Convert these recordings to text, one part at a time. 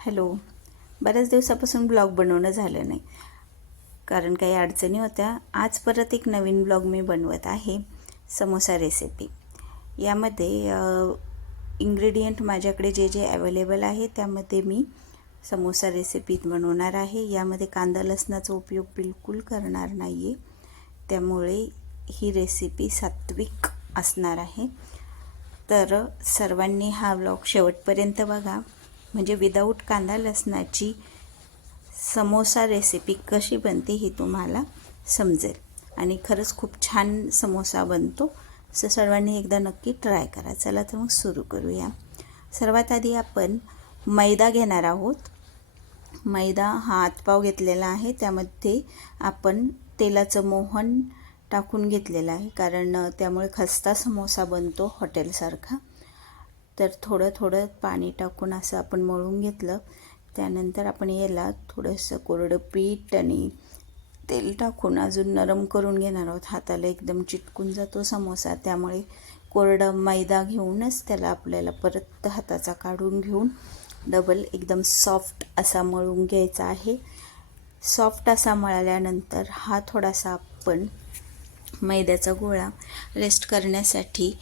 Hello. बऱ्याच दिवसापासून blog बनवणं झालं नाही कारण काही अडचणी होत्या. आज परत एक नवीन ब्लॉग मी बनवत आहे, समोसा रेसिपी. यामध्ये इन्ग्रेडियंट माझ्याकडे जे जे अवेलेबल आहे त्यामध्ये मी समोसा रेसिपी बनवणार आहे. यामध्ये कांदा लसणाचा उपयोग बिलकुल करणार नाही आहे, त्यामुळे ही रेसिपी सात्विक असणार आहे. तर सर्वांनी हा ब्लॉग शेवटपर्यंत बघा, म्हणजे विदाऊट कांदा लसणाची समोसा रेसिपी कशी बनते हे तुम्हाला समजेल आणि खरंच खूप छान समोसा बनतो. सो सर्वांनी एकदा नक्की ट्राय करा. चला तर मग सुरू करूया. सर्वात आधी आपण मैदा घेणार आहोत. मैदा हा हातपाव घेतलेला आहे. त्यामध्ये आपण तेलाचं मोहन टाकून घेतलेलं आहे, कारण त्यामुळे खस्ता समोसा बनतो हॉटेलसारखा. तर थोडं थोडं पाणी टाकून असं आपण मळून घेतलं. त्यानंतर आपण याला थोडंसं कोरडं पीठ आणि तेल टाकून अजून नरम करून घेणार आहोत. हाताला एकदम चिटकून जातो समोसा, त्यामुळे कोरडा मैदा घेऊनच त्याला आपल्याला परत हाताचा काढून घेऊन डबल एकदम सॉफ्ट असा मळून घ्यायचा आहे. सॉफ्ट असा मळल्यानंतर हा थोडासा आपण मैद्याचा गोळा रेस्ट करण्यासाठी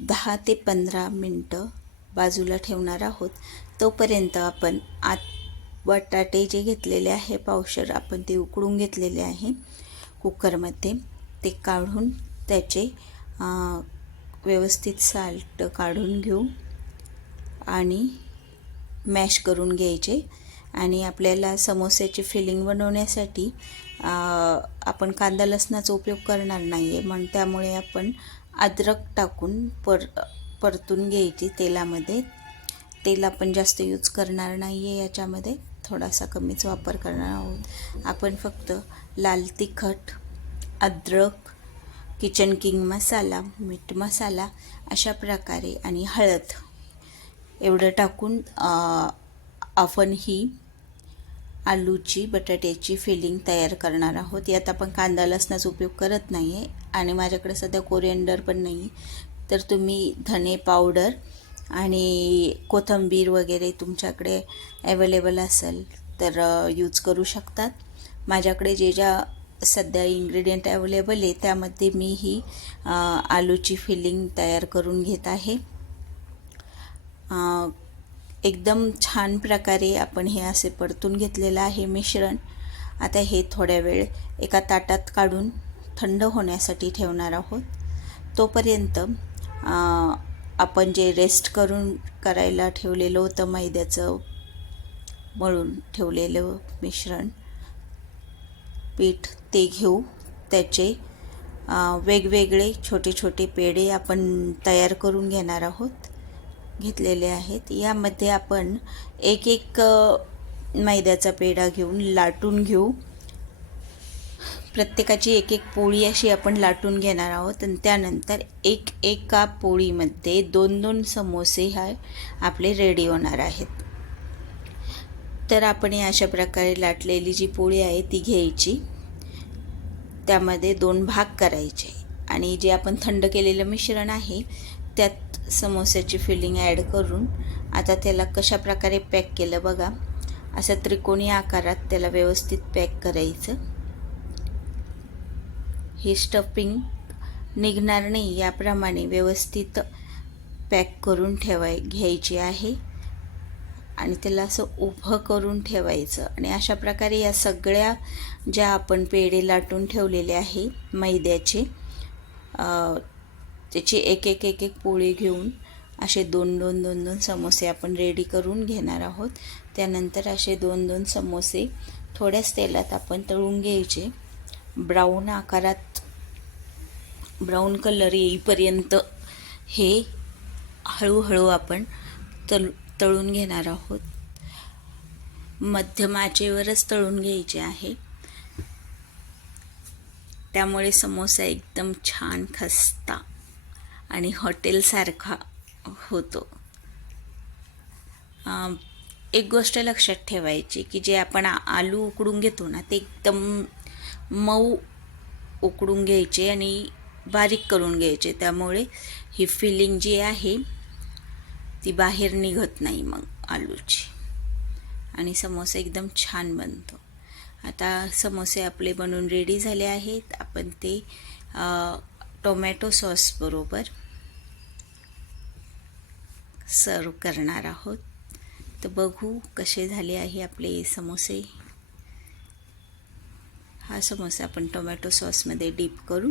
10 ते 15 मिनटं बाजूला ठेवणार आहोत. तोपर्यंत आपण बटाटे जे घेतलेले आहे पावशेर, आपण ते उकडून घेतलेले आहे कुकरमध्ये. ते काढून त्याचे व्यवस्थित साल्ट काढून घेऊ आणि मॅश करून घ्यायचे. आणि आपल्याला समोस्याची फिलिंग बनवण्यासाठी आपण कांदा लसणाचा उपयोग करणार नाही आहे, म्हणून त्यामुळे आपण अद्रक टाकून परतून घ्यायची तेलामध्ये. तेल आपण जास्त यूज करणार नाही आहे, याच्यामध्ये थोडासा कमीच वापर करणार आहोत. आपण फक्त लाल तिखट, अद्रक, किचन किंग मसाला, मीठ मसाला अशा प्रकारे आणि हळद एवढं टाकून आपण ही आलूची बटाट्याची फिलिंग तयार करणार आहोत. यात आपण कांदा लसणाचा उपयोग करत नाही आहे आणि माझ्याकडे सध्या कोरिअँडर पण नाही, तर तुम्ही धने पावडर आणि कोथिंबीर वगैरे तुमच्याकडे अवेलेबल असेल तर यूज करू शकतात. माझ्याकडे जे ज्या सध्या इन्ग्रेडियंट अवेलेबल आहे त्यामध्ये मी ही आलूची फिलिंग तयार करून घेत आहे. एकदम छान प्रकारे आपण हे असे परतून घेतलेलं आहे मिश्रण. आता हे थोड्या वेळ एका ताटात काढून थंड होण्यासाठी ठेवणार आहोत. तोपर्यंत आपण जे रेस्ट करायला ठेवलेलं होतं मैद्याचं मळून ठेवलेलं मिश्रण पीठ, ते घेऊ. त्याचे वेगवेगळे छोटे छोटे पेढे आपण तयार करून घेणार आहोत, घेतलेले आहेत. यामध्ये आपण एक एक मैद्याचा पेढा घेऊन लाटून घेऊ. प्रत्येकाची एक एक पोळी अशी आपण लाटून घेणार आहोत आणि त्यानंतर एका पोळीमध्ये 2-2 समोसे हा आपले रेडी होणार आहेत. तर आपण अशा प्रकारे लाटलेली जी पोळी आहे ती घ्यायची, त्यामध्ये 2 भाग करायचे आणि जे आपण थंड केलेलं मिश्रण आहे त्यात समोस्याची फिलिंग ॲड करून आता त्याला कशा प्रकारे पॅक केलं बघा. असं त्रिकोणी आकारात त्याला व्यवस्थित पॅक करायचं. हे स्टफिंग निघणार नाही याप्रमाणे व्यवस्थित पॅक करून घ्यायची आहे आणि त्याला असं उभं करून ठेवायचं. आणि अशा प्रकारे या सगळ्या ज्या आपण पेढे लाटून ठेवलेले आहे मैद्याचे, त्याची एक एक पोळी घेऊन असे 2-2 समोसे आपण रेडी करून घेणार आहोत. त्यानंतर असे 2-2 समोसे थोड्याच तेलात आपण तळून घ्यायचे. ब्राऊन आकारात, ब्राऊन कलर येईपर्यंत हे हळूहळू आपण तळून घेणार आहोत. मध्यम आचेवरच तळून घ्यायचे आहे, त्यामुळे समोसा एकदम छान खस्ता आणि हॉटेलसारखा होतो. एक गोष्ट लक्षात ठेवायची की जे आपण आलू उकडून घेतो ना, ते एकदम मऊ उकडून घ्यायचे आणि बारीक करून घ्यायचे, त्यामुळे ही फिलिंग जी आहे ती बाहेर निघत नाही मग आलूची. आणि समोसा एकदम छान बनतो. आता समोसे आपले बनून रेडी झाले आहेत. आपण ते टोमॅटो सॉस बरोबर सर्व करणार आहोत. तर बघू कसे झाले आहे आपले समोसे. हा समोसा आपण टोमॅटो सॉसमध्ये डीप करून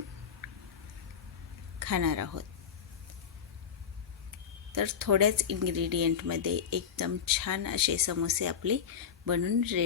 खाणार आहोत. तर थोड्याच इन्ग्रेडियंटमध्ये एकदम छान असे समोसे आपले बनून